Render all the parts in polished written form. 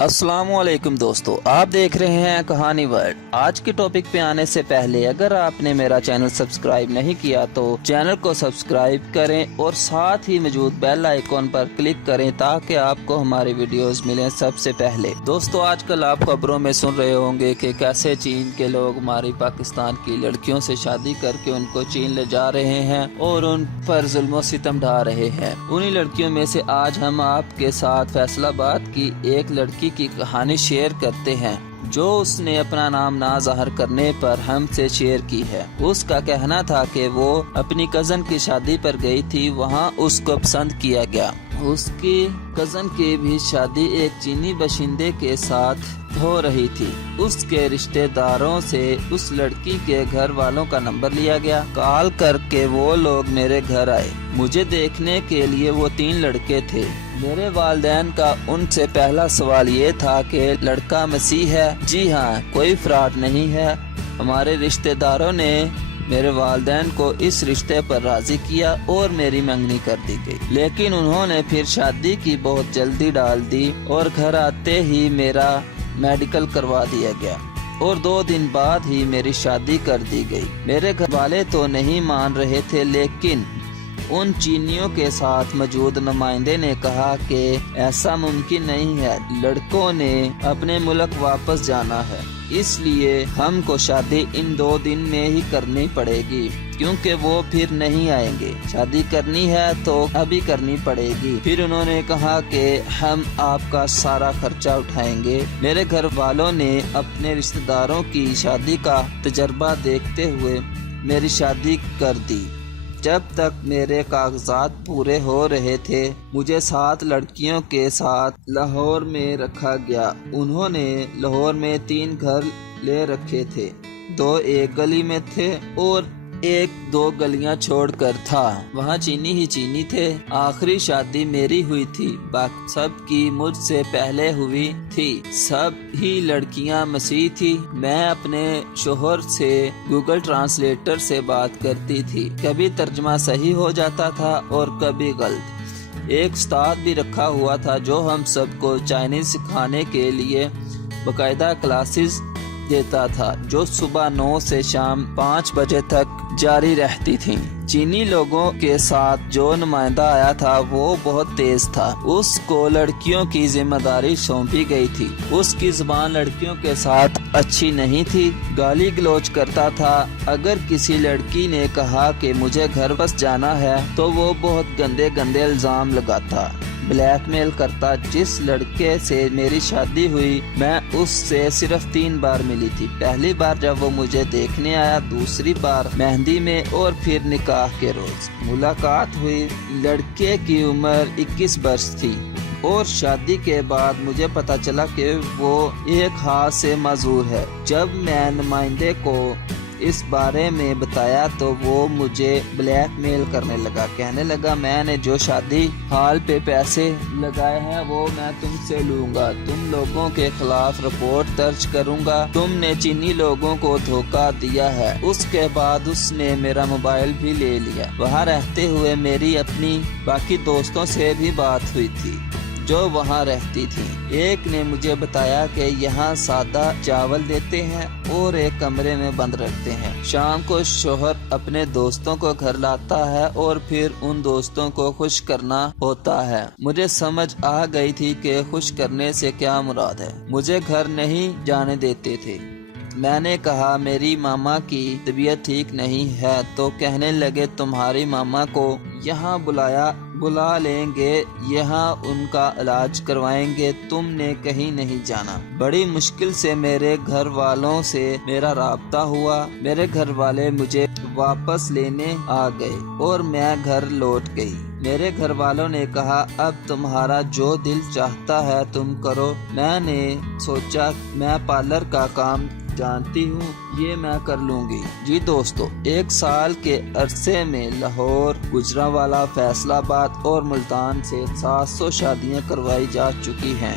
अस्सलाम वालेकुम दोस्तों, आप देख रहे हैं कहानी वर्ल्ड। आज के टॉपिक पे आने से पहले अगर आपने मेरा चैनल सब्सक्राइब नहीं किया तो चैनल को सब्सक्राइब करें और साथ ही मौजूद बेल आइकॉन पर क्लिक करें ताकि आपको हमारी वीडियोस मिलें सबसे पहले। दोस्तों, आजकल आप खबरों में सुन रहे होंगे कि कैसे चीन के लोग हमारी पाकिस्तान की लड़कियों से शादी करके उनको चीन ले जा रहे हैं और उन पर जुल्म सितम ढा रहे हैं। उन्हीं लड़कियों में से आज हम आपके साथ फैसलाबाद की एक लड़की की कहानी शेयर करते हैं जो उसने अपना नाम ना जाहिर करने पर हमसे शेयर की है। उसका कहना था कि वो अपनी कजन की शादी पर गई थी, वहाँ उसको पसंद किया गया। उसकी कजन की भी शादी एक चीनी बाशिंदे के साथ हो रही थी। उसके रिश्तेदारों से उस लड़की के घर वालों का नंबर लिया गया। कॉल करके वो लोग मेरे घर आए। मुझे देखने के लिए वो 3 लड़के थे। मेरे वालिदैन का उनसे पहला सवाल ये था कि लड़का मसीह है? जी हाँ, कोई फ्रॉड नहीं है। हमारे रिश्तेदारों ने मेरे वालिदैन को इस रिश्ते पर राजी किया और मेरी मंगनी कर दी गई, लेकिन उन्होंने फिर शादी की बहुत जल्दी डाल दी और घर आते ही मेरा मेडिकल करवा दिया गया और 2 दिन बाद ही मेरी शादी कर दी गई। मेरे घर वाले तो नहीं मान रहे थे, लेकिन उन चीनियों के साथ मौजूद नुमाइंदे ने कहा कि ऐसा मुमकिन नहीं है, लड़कों ने अपने मुल्क वापस जाना है, इसलिए हमको शादी इन 2 दिन में ही करनी पड़ेगी क्योंकि वो फिर नहीं आएंगे। शादी करनी है तो अभी करनी पड़ेगी। फिर उन्होंने कहा कि हम आपका सारा खर्चा उठाएंगे। मेरे घर वालों ने अपने रिश्तेदारों की शादी का तजर्बा देखते हुए मेरी शादी कर दी। जब तक मेरे कागजात पूरे हो रहे थे, मुझे 7 लड़कियों के साथ लाहौर में रखा गया। उन्होंने लाहौर में 3 घर ले रखे थे, 2 एक गली में थे और एक 2 गलियां छोड़कर था। वहाँ चीनी ही चीनी थे। आखिरी शादी मेरी हुई थी, बाकी सब की मुझसे पहले हुई थी। सब ही लड़कियां मसीह थी। मैं अपने शोहर से गूगल ट्रांसलेटर से बात करती थी। कभी तर्जमा सही हो जाता था और कभी गलत। एक उस्ताद भी रखा हुआ था जो हम सबको चाइनीज सिखाने के लिए बाकायदा क्लासेस देता था, जो सुबह 9 से शाम 5 बजे तक जारी रहती थी। चीनी लोगों के साथ जो नुमाइंदा आया था वो बहुत तेज था। उसको लड़कियों की जिम्मेदारी सौंपी गई थी। उसकी जुबान लड़कियों के साथ अच्छी नहीं थी, गाली गलौज करता था। अगर किसी लड़की ने कहा कि मुझे घर बस जाना है तो वो बहुत गंदे गंदे इल्जाम लगाता, ब्लैकमेल करता। जिस लड़के से मेरी शादी हुई, मैं उससे सिर्फ 3 बार मिली थी। पहली बार जब वो मुझे देखने आया, दूसरी बार मेहंदी में और फिर निकाह के रोज मुलाकात हुई। लड़के की उम्र 21 वर्ष थी और शादी के बाद मुझे पता चला कि वो एक हाथ से माजूर है। जब मैं नुमाइंदे को इस बारे में बताया तो वो मुझे ब्लैकमेल करने लगा। कहने लगा, मैंने जो शादी हाल पे पैसे लगाए हैं वो मैं तुमसे लूंगा, तुम लोगों के खिलाफ रिपोर्ट दर्ज करूंगा, तुमने चीनी लोगों को धोखा दिया है। उसके बाद उसने मेरा मोबाइल भी ले लिया। वहाँ रहते हुए मेरी अपनी बाकी दोस्तों से भी बात हुई थी जो वहाँ रहती थी। एक ने मुझे बताया कि यहाँ सादा चावल देते हैं और एक कमरे में बंद रखते हैं। शाम को शोहर अपने दोस्तों को घर लाता है और फिर उन दोस्तों को खुश करना होता है। मुझे समझ आ गई थी कि खुश करने से क्या मुराद है। मुझे घर नहीं जाने देते थे। मैंने कहा मेरी मामा की तबीयत ठीक नहीं है, तो कहने लगे तुम्हारी मामा को यहाँ बुला लेंगे, यहाँ उनका इलाज करवाएंगे, तुमने कहीं नहीं जाना। बड़ी मुश्किल से मेरे घर वालों से मेरा राब्ता हुआ। मेरे घर वाले मुझे वापस लेने आ गए और मैं घर लौट गई। मेरे घर वालों ने कहा, अब तुम्हारा जो दिल चाहता है तुम करो। मैंने सोचा मैं पार्लर का काम जानती हूँ, ये मैं कर लूंगी। जी दोस्तों, 1 साल के अरसे में लाहौर, गुजरांवाला, फैसलाबाद और मुल्तान से 700 शादियाँ करवाई जा चुकी हैं,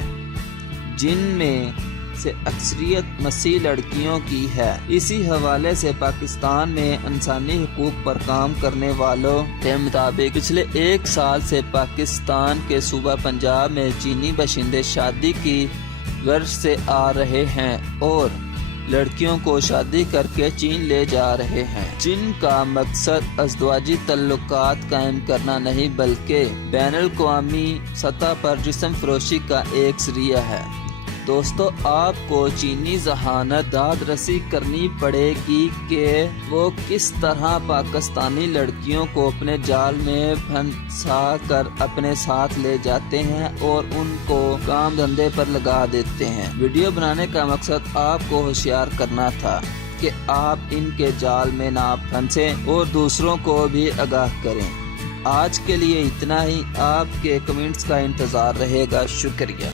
जिनमें से अक्सरियत मसीह लड़कियों की है। इसी हवाले से पाकिस्तान में इंसानी हुकूक पर काम करने वालों के मुताबिक पिछले 1 साल से पाकिस्तान के सूबा पंजाब में चीनी बाशिंदे शादी की वर्ष से आ रहे हैं और लड़कियों को शादी करके चीन ले जा रहे हैं, जिनका मकसद अज़दवाजी तल्लुकात कायम करना नहीं बल्कि बैनुल-अक़वामी सतह पर जिस्म फरोशी का एक ज़रिया है। दोस्तों, आपको चीनी ज़हानत दादरसी करनी पड़ेगी कि वो किस तरह पाकिस्तानी लड़कियों को अपने जाल में फंसा कर अपने साथ ले जाते हैं और उनको काम धंधे पर लगा देते हैं। वीडियो बनाने का मकसद आपको होशियार करना था कि आप इनके जाल में ना फंसें और दूसरों को भी आगाह करें। आज के लिए इतना ही। आपके कमेंट्स का इंतज़ार रहेगा। शुक्रिया।